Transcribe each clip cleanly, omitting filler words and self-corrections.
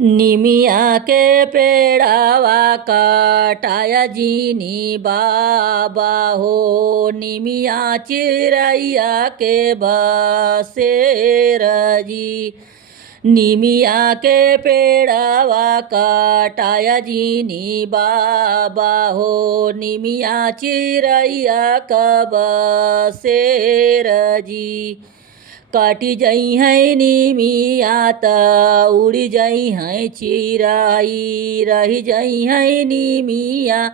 निमिया के पेड़ावा कटाया जीनी बाबा हो। निमिया चिरैया के बसेर जी। निमिया के पेड़ावा कटाया जीनी बाबा हो। निमिया चिरैया का बसेर जी। काटी जई है निमिया त उड़ी जई है चिराई। रही जई है निमिया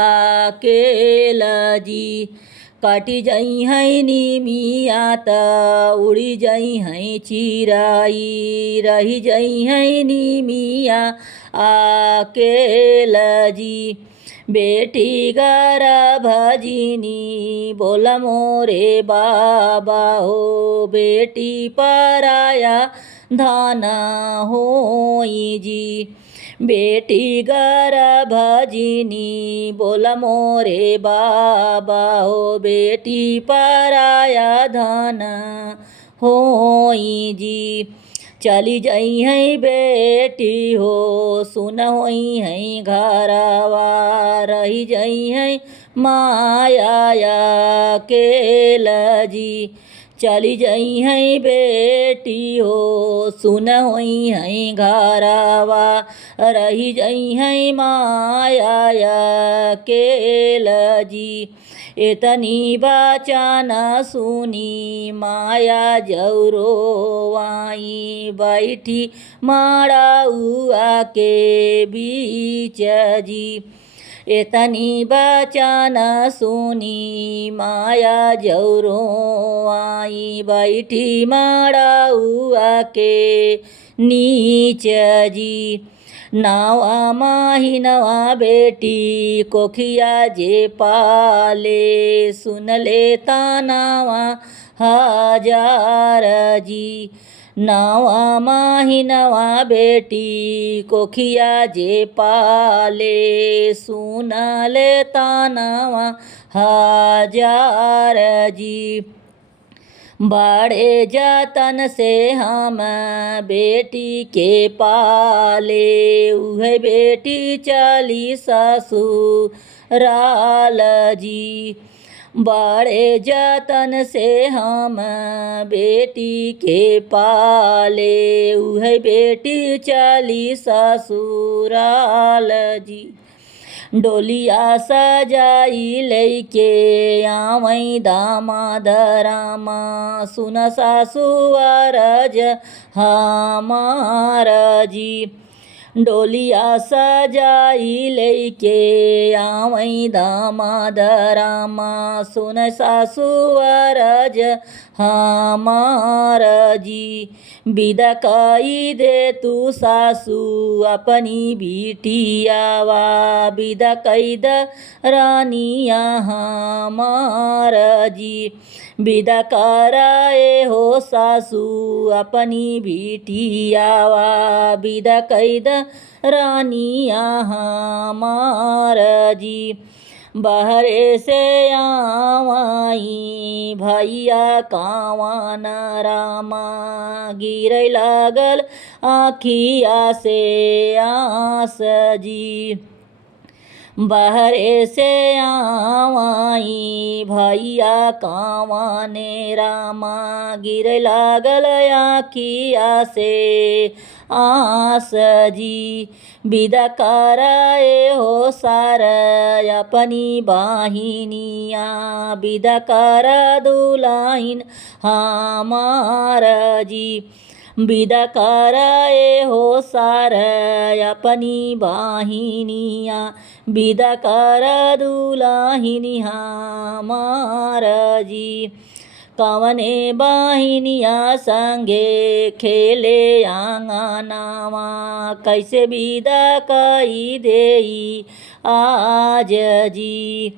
अकेला जी। काटी जई है निमिया त उड़ी जई है चिराई। रही जई है निमिया अकेला जी। बेटी भजिनी बोल मोरे बाबा हो। बेटी पराया धन होई जी। बेटी भजिनी बोल मोरे बाबा हो। बेटी पराया धन होई जी। चली जई है बेटी हो सुन होई है घरवा। रही जई है माया अकेल जी। चली जई है बेटी हो सुन होई है घरवा। रही जई है माया अकेल जी। एतनी बचन सुनी माया जौरो आई। बैठी माड़ाउआ के बीच जी। एतनी बचन सुनी माया जौरो आई। बैठी माड़ाउआ के नीच जी। नावा माही नवा बेटी कोखिया जे पाले। सुन ले तानावा हजार जी। नावा माही नवा बेटी कोखिया जे पाले। सुन ले तानावा हजार जी। बड़े जतन से हम बेटी के पाले। उहे बेटी चली ससुराल जी। बड़े जतन से हम बेटी के पाले। उहे बेटी चली ससुराल जी। डोलिया सजाई लैके आवई दामाद रामा। सुन सासुअरज हमार जी। डोलिया सजाई लैके आवई दामाद रामा। सुन सासुअरज हमार जी। विदा कई दे तू सासू अपनी बिटियावा। विदा कई द रानिया हमार जी। विदा कराए हो सासू अपनी बिटियावा। विदा कई द रानिया हमार जी। बहरे से आवाई भैया कावन रामा। गिरै लागल आँखिया से आस जी। बहरे से आवाई भैया कावने रामा। गिरै लागल आँखिया से आस जी। विदा कराए हो सार अपनी बाहिनिया। विदा कर दुलाइन हमार जी। विदा कराए हो सार अपनी बाहिनिया। विदा कर दुलाहिनी हमार जी। कवने बाहिनिया संगे खेले आंगनावा। कैसे विदा कई देई आज जी।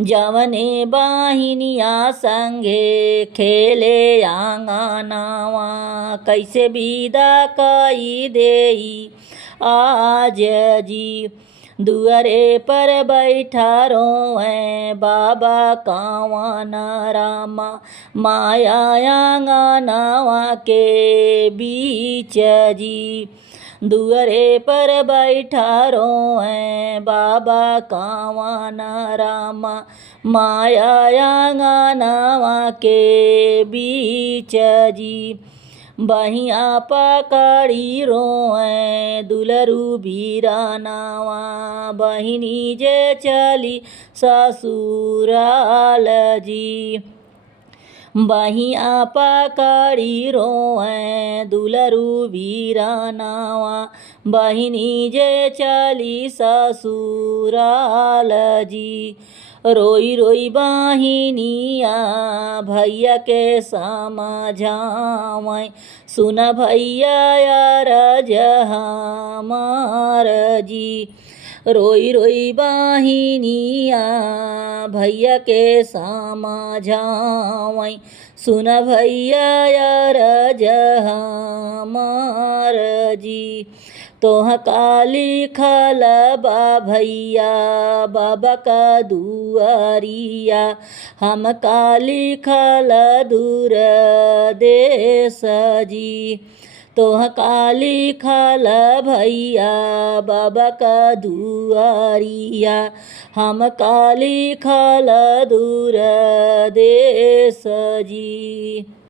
जवने बाहिनिया संगे खेले आंगनावा। कैसे विदा कई देई आज जी। दुअरे पर बैठा रोए बाबा कावन रामा। माया आंगनवा के बीच जी। दुअरे पर बैठा रोए बाबा कावन रामा, माया आंगनवा के बीच जी। बहिया पकड़ी रोए दुलरू बीरानावा, बहिनी जे चली ससुराल जी। बहिया पकड़ी रोए दुलरू बीरानावा, बहिनी जे चली ससुराल जी। रोई रोई बहिनिया भैया के समझावै, सुन भैया अरज हमार जी। रोई रोई बहिनिया भैया के समझावै, सुन भैया अरज हमार जी। तोह का लिखल बा भैया बाबा का दुआरिया, हम का लिखल दूर देश जी। तोह का लिखल भैया बाबा का दुआरिया, हम का लिखल दूर देश जी।